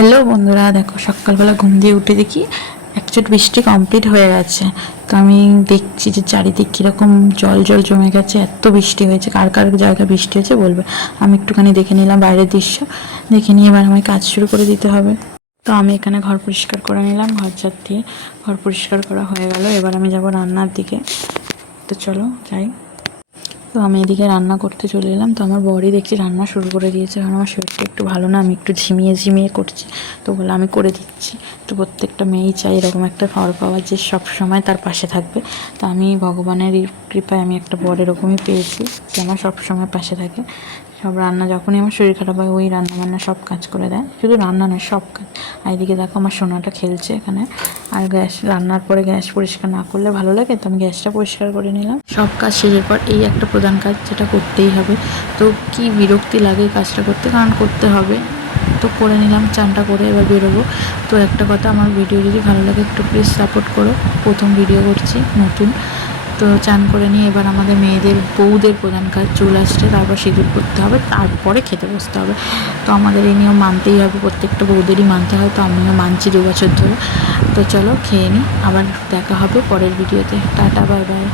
Hello বন্ধুরা, দেখো সকালবেলা ঘুম দিয়ে উঠে দেখি একচুট বৃষ্টি কমপ্লিট হয়ে গেছে। তো আমি দেখছি যে চারিদিক কীরকম জল জল জমে গেছে, এত বৃষ্টি হয়েছে। কার কার জায়গায় বৃষ্টি হয়েছে বলবে। আমি একটুখানি দেখে নিলাম বাইরের দৃশ্য, দেখে নিয়ে এবার আমায় কাজ শুরু করে দিতে হবে। তো আমি এখানে ঘর পরিষ্কার করে নিলাম, ঘর ঝাড় দিয়ে ঘর পরিষ্কার করা হয়ে গেল। এবার আমি যাব রান্নার দিকে। তো চলো যাই। তো আমি এদিকে রান্না করতে চলে এলাম। তো আমার বরই দেখছি রান্না শুরু করে দিয়েছে, কারণ আমার শরীরটা একটু ভালো না, আমি একটু ঝিমিয়ে ঝিমিয়ে করছি। তো বলে আমি করে দিচ্ছি। তো প্রত্যেকটা মেয়েই চাই এরকম একটা বর পাওয়া, যে সব সময় তার পাশে থাকবে। তো আমি ভগবানের কৃপায় আমি একটা বর এরকমই পেয়েছি, যে আমার সব সময় পাশে থাকে। সব রান্না যখনই আমার শরীর খারাপ হয় ওই রান্না বান্না সব কাজ করে দেয়, শুধু রান্না নয় সব কাজ। আর এদিকে দেখো আমার সোনাটা খেলছে এখানে। আর গ্যাস রান্নার পরে গ্যাস পরিষ্কার না করলে ভালো লাগে, তো আমি গ্যাসটা পরিষ্কার করে নিলাম। সব কাজ শেষের পর এই একটা প্রধান কাজ, যেটা করতেই হবে। তো কি বিরক্তি লাগে কাজটা করতে, কারণ করতে হবে। তো করে নিলাম, চানটা করে এবার বেরোবো। তো একটা কথা, আমার ভিডিও যদি ভালো লাগে একটু প্লিজ সাপোর্ট করো। প্রথম ভিডিও করছি নতুন। তো চান করে নিয়ে এবার আমাদের মেয়েদের বউদের প্রধান কাজ চুল আসছে, তারপর সিঁদুর করতে হবে, তারপরে খেতে বসতে হবে। তো আমাদের এই নিয়ম মানতেই হবে, প্রত্যেকটা বউদেরই মানতে হয়। তো আমিও মানছি 2 বছর ধরে। তো চলো খেয়ে নিই, আবার দেখা হবে পরের ভিডিওতে। Tata, bye bye.